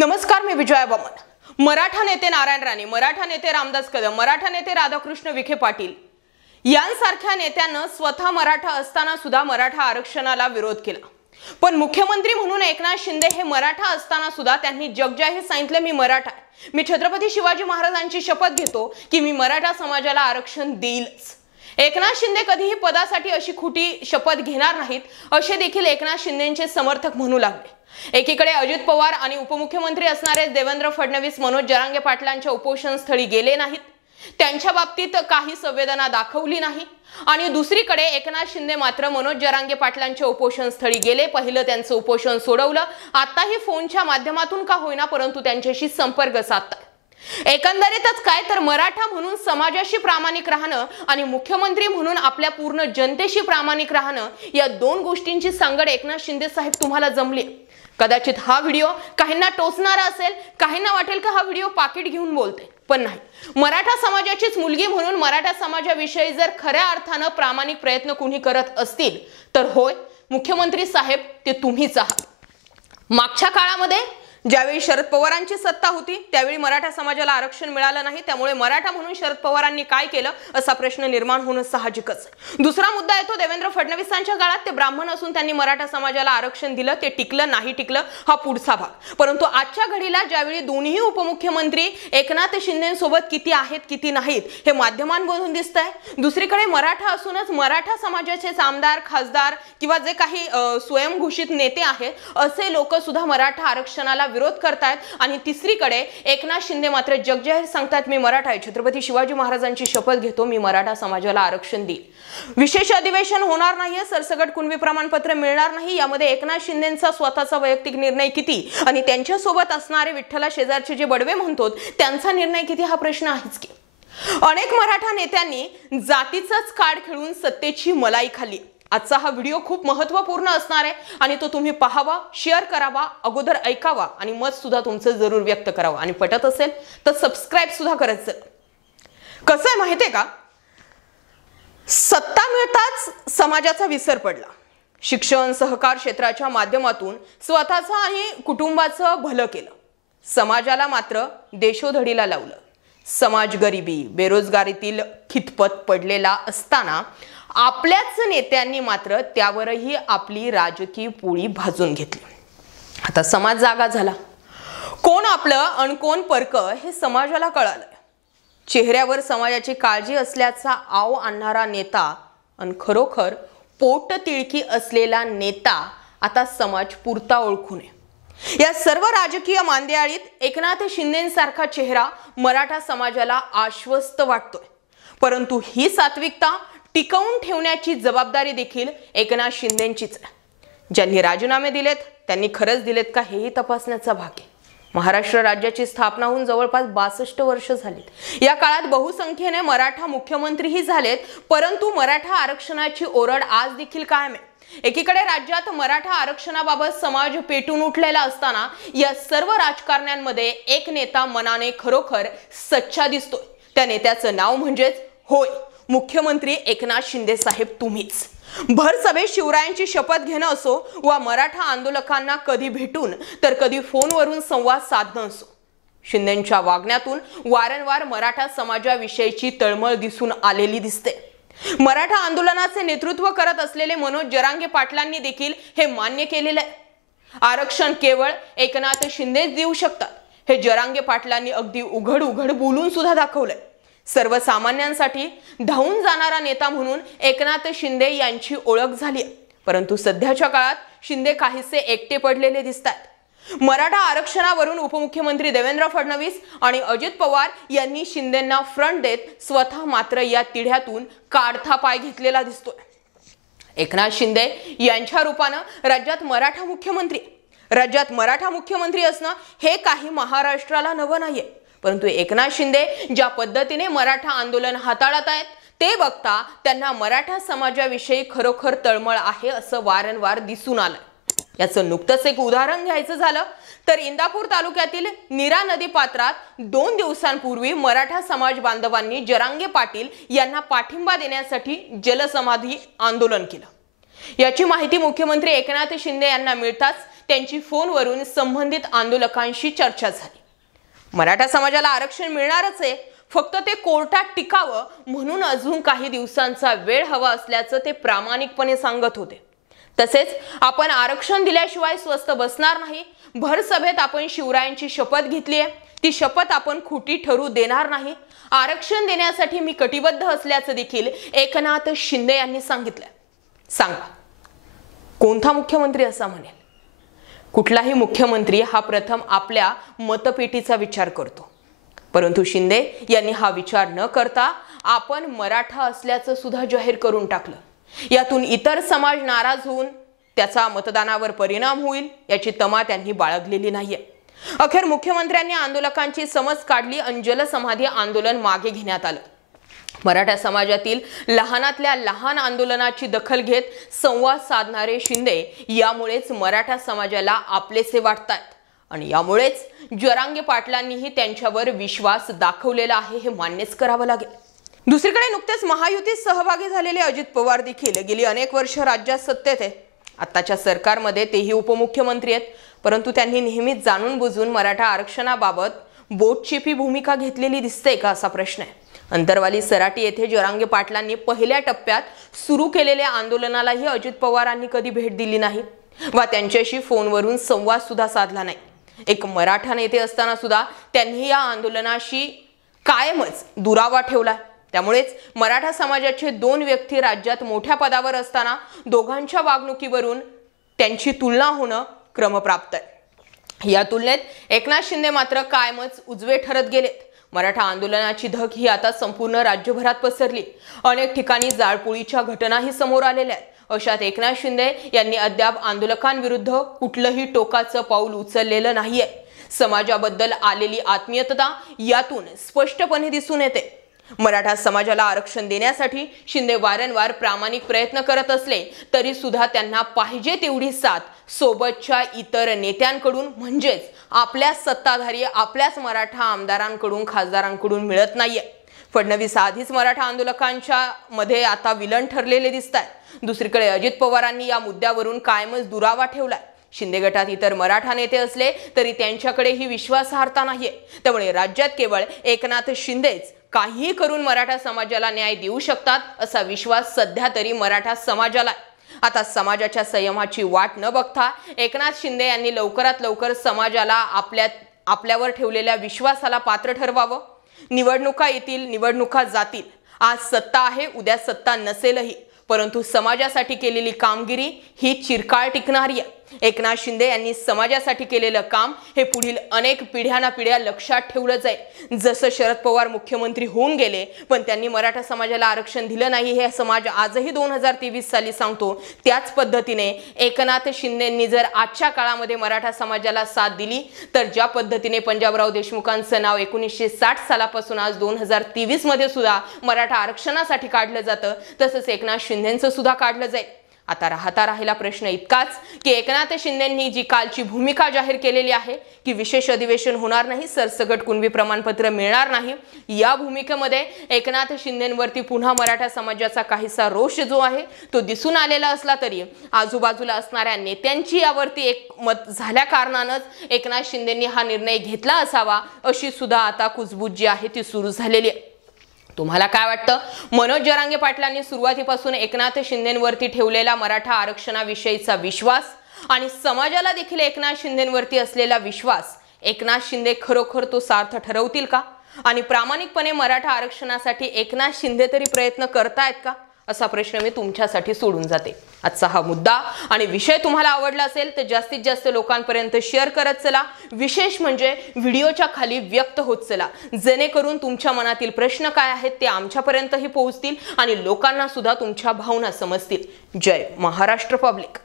नमस्कार, मी विजया बमन। मराठा नेते नारायण राणे, मराठा नेते रामदास कदम, मराठा नेते राधाकृष्ण विखे पाटील यांसारख्या नेत्यांना स्वतः मराठा असताना सुद्धा मराठा आरक्षणाला विरोध केला। पण मुख्यमंत्री म्हणून एकनाथ शिंदे हे मराठा असताना सुद्धा त्यांनी जगजाहीर सांगितले, मी मराठा आहे, मी छत्रपती शिवाजी महाराजांची शपथ घेतो की मी मराठा समाजाला आरक्षण देईलच। एकनाथ शिंदे कधीही पदासाठी अशी खोटी शपथ घेणार नाहीत असे देखील एकनाथ शिंदेंचे समर्थक म्हणू लागले। एकीकडे अजित पवार आणि उपमुख्यमंत्री असणारे देवेंद्र फडणवीस मनोज जरांगे पाटलांच्या उपोषण स्थळी गेले नाहीत, त्यांच्या बाबतीत काही संवेदना दाखवली नाही। आणि दुसरीकडे एकनाथ शिंदे मात्र मनोज जरांगे पाटलांच्या उपोषण स्थळी गेले, पहिलं त्यांचं उपोषण सोडवलं, आताही फोनच्या माध्यमातून का होईना परंतु त्यांच्याशी संपर्क साधतात। एकंदरीतच काय तर मराठा म्हणून समाजाशी प्रामाणिक राहणं आणि मुख्यमंत्री म्हणून आपल्या पूर्ण जनतेशी प्रामाणिक राहणं या दोन गोष्टींची सांगड एकनाथ शिंदे साहेब तुम्हाला जमली। कदाचित हा व्हिडिओ काहींना टोचणारा असेल, काहींना वाटेल की हा व्हिडिओ पाकिट घेऊन बोलते, पण नाही। मराठा समाजाचीच मुलगी म्हणून मराठा समाजाविषयी जर खऱ्या अर्थानं प्रामाणिक प्रयत्न कुणी करत असतील तर होय, मुख्यमंत्री साहेब ते तुम्हीच आहात। मागच्या काळामध्ये ज्यावेळी शरद पवारांची सत्ता होती त्यावेळी मराठा समाजाला आरक्षण मिळालं नाही, त्यामुळे मराठा म्हणून शरद पवारांनी काय केलं असा प्रश्न निर्माण होणं साहजिकच। दुसरा मुद्दा येतो देवेंद्र फडणवीसांच्या काळात ते ब्राह्मण असून त्यांनी मराठा समाजाला आरक्षण दिलं, ते टिकलं नाही टिकलं हा पुढचा भाग। परंतु आजच्या घडीला ज्यावेळी दोन्ही उपमुख्यमंत्री एकनाथ शिंदेंसोबत किती आहेत किती नाहीत हे माध्यमांमधून दिसतंय, दुसरीकडे मराठा असूनच मराठा समाजाचे आमदार खासदार किंवा जे काही स्वयंघोषित नेते आहेत असे लोक सुद्धा मराठा आरक्षणाला विरोध करतायत। आणि तिसरीकडे एकनाथ शिंदे मात्र जगजाहीर सांगतात, मी मराठा आहे, छत्रपती शिवाजी महाराजांची शपथ घेतो, मी मराठा समाजाला आरक्षण देईल। विशेष अधिवेशन होणार नाहीये, सरसकट कुणबी प्रमाणपत्र मिळणार नाही, यामध्ये एकनाथ शिंदेंचा स्वतःचा वैयक्तिक निर्णय किती आणि त्यांच्या सोबत असणारे विठ्ठला शेजारचे जे बडवे म्हणतो त्यांचा निर्णय किती हा प्रश्न आहेच की। अनेक मराठा नेत्यांनी जातीचंच कार्ड खेळून सत्तेची मलाई खाल्ली। आजचा हा व्हिडिओ खूप महत्त्वपूर्ण असणार आहे आणि तो तुम्ही पाहावा, शेअर करावा, अगोदर ऐकावा आणि मत सुद्धा तुमचं जरूर व्यक्त करावा आणि पटत असेल तर सबस्क्राइब सुद्धा करायचं। कसं आहे माहितीये का, सत्ता मिळताच समाजाचा विसर पडला। शिक्षण सहकार क्षेत्राच्या माध्यमातून स्वतःचं आणि कुटुंबाचं भलं केलं, समाजाला मात्र देशोधडीला लावलं। समाज गरिबी बेरोजगारीतील खितपत पडलेला असताना आपल्याच नेत्यांनी मात्र त्यावरही आपली राजकीय पोळी भाजून घेतली। आता समाज जागा झाला, कोण आपलं आणि कोण परकं हे समाजाला कळालं। चेहऱ्यावर समाजाची काळजी असल्याचा आव आणणारा नेता आणि खरोखर पोट तिळकी असलेला नेता आता समाज पुरता ओळखू नये। या सर्व राजकीय मांदियाळीत एकनाथ शिंदेंसारखा चेहरा मराठा समाजाला आश्वस्त वाटतोय, परंतु ही सात्विकता टिकवून ठेवण्याची जबाबदारी देखील एकनाथ शिंदेंचीच आहे। ज्यांनी राजीनामे दिलेत त्यांनी खरंच दिलेत का हेही तपासण्याचा भाग आहे। महाराष्ट्र राज्याची स्थापना होऊन जवळपास 62 वर्ष झालीत। या काळात बहुसंख्येने मराठा मुख्यमंत्रीही झालेत, परंतु मराठा आरक्षणाची ओरड आज देखील कायम आहे। एकीकडे राज्यात मराठा आरक्षणाबाबत समाज पेटून उठलेला असताना या सर्व राजकारण्यांमध्ये एक नेता मनाने खरोखर सच्चा दिसतोय, त्या नेत्याचं नाव म्हणजेच होय, मुख्यमंत्री एकनाथ शिंदे साहेब तुम्हीच। भर सभेत शिवरायांची शपथ घेणं असो वा मराठा आंदोलकांना कधी भेटून तर कधी फोनवरून संवाद साधणं असो, शिंदेंच्या वागण्यातून वारंवार मराठा समाजाविषयीची तळमळ दिसून आलेली दिसते। मराठा आंदोलनाचे नेतृत्व करत असलेले मनोज जरांगे पाटलांनी देखील हे मान्य केलेलं आहे। आरक्षण केवळ एकनाथ शिंदेच देऊ शकतात हे जरांगे पाटलांनी अगदी उघड उघड बोलून सुद्धा दाखवलंय। सर्वसामान्यांसाठी धावून जाणारा नेता म्हणून एकनाथ शिंदे यांची ओळख झाली, परंतु सध्याच्या काळात शिंदे काहीसे एकटे पडलेले दिसतात। मराठा आरक्षणावरून उपमुख्यमंत्री देवेंद्र फडणवीस आणि अजित पवार यांनी शिंदेंना फ्रंट देत स्वतः मात्र या तिढ्यातून काढता पाय घेतलेला दिसतोय। एकनाथ शिंदे यांच्या रूपानं राज्यात मराठा मुख्यमंत्री असणं हे काही महाराष्ट्राला नवं नाहीये, परंतु एकनाथ शिंदे ज्या पद्धतीने मराठा आंदोलन हाताळत आहेत ते बघता त्यांना मराठा समाजाविषयी खरोखर तळमळ आहे असं वारंवार दिसून आलं। याचं नुकतंच एक उदाहरण घ्यायचं झालं तर इंदापूर तालुक्यातील नीरा नदी पात्रात 2 दिवसांपूर्वी मराठा समाज बांधवांनी जरांगे पाटील यांना पाठिंबा देण्यासाठी जलसमाधी आंदोलन केलं। याची माहिती मुख्यमंत्री एकनाथ शिंदे यांना मिळताच त्यांची फोनवरून संबंधित आंदोलकांशी चर्चा झाली। मराठा समाजाला आरक्षण मिळणारच आहे, फक्त ते कोर्टात टिकावं म्हणून अजून काही दिवसांचा वेळ हवा असल्याचं ते प्रामाणिकपणे सांगत होते। तसेच आपण आरक्षण दिल्याशिवाय स्वस्थ बसणार नाही, भर सभेत आपण शिवरायांची शपथ घेतली आहे, ती शपथ आपण खोटी ठरू देणार नाही, आरक्षण देण्यासाठी मी कटिबद्ध असल्याचं देखील एकनाथ शिंदे यांनी सांगितलं। सांगा कोणता मुख्यमंत्री असा म्हणेल? कुठलाही मुख्यमंत्री हा प्रथम आपल्या मतपेटीचा विचार करतो, परंतु शिंदे यांनी हा विचार न करता आपण मराठा असल्याचं सुद्धा जाहीर करून टाकलं। यातून इतर समाज नाराज होऊन त्याचा मतदानावर परिणाम होईल याची तमा त्यांनी बाळगलेली नाहीये। अखेर मुख्यमंत्र्यांनी आंदोलकांची समज काढली आणि जलसमाधी आंदोलन मागे घेण्यात आलं। मराठा समाजातील लहानातल्या लहान आंदोलनाची दखल घेत संवाद साधणारे शिंदे यामुळेच मराठा समाजाला आपलेसे वाटतात आणि यामुळेच जरांगे पाटलांनीही त्यांच्यावर विश्वास दाखवलेला आहे हे मान्यच करावं लागेल। दुसरीकडे नुकतेच महायुतीत सहभागी झालेले अजित पवार देखील गेली अनेक वर्ष राज्यात सत्तेत आहे। आताच्या सरकारमध्ये तेही उपमुख्यमंत्री आहेत, परंतु त्यांनी नेहमीच जाणून बुजून मराठा आरक्षणाबाबत बोटचेपी भूमिका घेतलेली दिसते का असा प्रश्न आहे। अंतरवाली सराटी येथे जरांगे पाटलांनी पहिल्या टप्प्यात सुरू केलेल्या आंदोलनालाही अजित पवारांनी कधी भेट दिली नाही वा त्यांच्याशी फोनवरून संवाद सुद्धा साधला नाही। एक मराठा नेते असताना सुद्धा त्यांनी या आंदोलनाशी कायमच दुरावा ठेवला। त्यामुळेच मराठा समाजाचे दोन व्यक्ती राज्यात मोठ्या पदावर असताना दोघांच्या वागणुकीवरून त्यांची तुलना होणं क्रमप्राप्त आहे। या तुलनेत एकनाथ शिंदे मात्र कायमच उजवे ठरत गेलेत। मराठा आंदोलनाची धग ही आता संपूर्ण राज्यभरात पसरली। अनेक ठिकाणी जाळपोळीच्या घटनाही समोर आलेल्या आहेत। अशात एकनाथ शिंदे यांनी अद्याप आंदोलकांविरुद्ध कुठलंही टोकाचं पाऊल उचललेलं नाहीये। समाजाबद्दल आलेली आत्मीयता यातून स्पष्टपणे दिसून येते। मराठा समाजाला आरक्षण देण्यासाठी शिंदे वारंवार प्रामाणिक प्रयत्न करत असले तरी सुद्धा त्यांना पाहिजे तेवढी साथ सोबतच्या इतर नेत्यांकडून म्हणजेच आपल्या सत्ताधारी आपल्याच मराठा आमदारांकडून खासदारांकडून मिळत नाहीये। फडणवीस आधीच मराठा आंदोलकांच्या मध्ये आता विलन ठरलेले दिसतात। दुसरीकडे अजित पवारांनी या मुद्द्यावरून कायमच दुरावा ठेवलाय। शिंदे गटात इतर मराठा नेते असले तरी त्यांच्याकडेही विश्वासार्हता नाहीये। त्यामुळे राज्यात केवळ एकनाथ शिंदेच काही करून मराठा समाजाला न्याय देऊ शकतात असा विश्वास सध्या तरी मराठा समाजाला आहे। आता समाजाच्या संयमाची वाट न बघता एकनाथ शिंदे यांनी लवकरात लवकर समाजाला आपल्यावर ठेवलेल्या विश्वासाला पात्र ठरवावं। निवडणुका येतील, निवडणुका जातील, आज सत्ता आहे, उद्या सत्ता नसेलही, परंतु समाजासाठी केलेली कामगिरी ही चिरकाळ टिकणारी आहे। एकनाथ शिंदे यांनी समाजासाठी केलेलं काम हे पुढील अनेक पिढ्याना पिढ्या लक्षात ठेवलं जाईल। जसं शरद पवार मुख्यमंत्री होऊन गेले पण त्यांनी मराठा समाजाला आरक्षण दिलं नाही हे समाज आजही 2023 साली सांगतो, त्याच पद्धतीने एकनाथ शिंदेंनी जर आजच्या काळामध्ये मराठा समाजाला साथ दिली तर ज्या पद्धतीने पंजाबराव देशमुखांचं नाव 1960 सालापासून आज 2023 मध्ये सुद्धा मराठा आरक्षणासाठी काढलं जातं, तसंच एकनाथ शिंदेंचं सुद्धा काढलं जाईल। आता राहिला प्रश्न इतकाच की एकनाथ शिंदेंनी जी कालची भूमिका जाहीर केलेली आहे की विशेष अधिवेशन होणार नाही, सरसकट कुणबी प्रमाणपत्र मिळणार नाही, या भूमिकेमध्ये एकनाथ शिंदेंवरती पुन्हा मराठा समाजाचा काहीसा रोष जो आहे तो दिसून आलेला असला तरी आजूबाजूला असणाऱ्या नेत्यांची यावरती एकमत झाल्या कारणानंच एकनाथ शिंदेंनी हा निर्णय घेतला असावा अशी सुद्धा आता कुजबूज जी आहे ती सुरू झालेली आहे। तुम्हाला काय वाटतं? मनोज जरांगे पाटलांनी सुरुवातीपासून एकनाथ शिंदेंवरती ठेवलेला मराठा आरक्षणाविषयीचा विश्वास आणि समाजाला देखील एकनाथ शिंदेंवरती असलेला विश्वास एकनाथ शिंदे खरोखर तो सार्थ ठरवतील का? आणि प्रामाणिकपणे मराठा आरक्षणासाठी एकनाथ शिंदे तरी प्रयत्न करतायत का असा प्रश्न मी तुमच्यासाठी सोडून जाते। आजचा हा मुद्दा आणि विषय तुम्हाला आवडला असेल तर जास्तीत जास्त लोकांपर्यंत शेअर करत चला। विशेष म्हणजे व्हिडिओच्या खाली व्यक्त होत चला, जेणेकरून तुमच्या मनातील प्रश्न काय आहेत ते आमच्यापर्यंतही पोहोचतील आणि लोकांना सुद्धा तुमच्या भावना समजतील। जय महाराष्ट्र पब्लिक।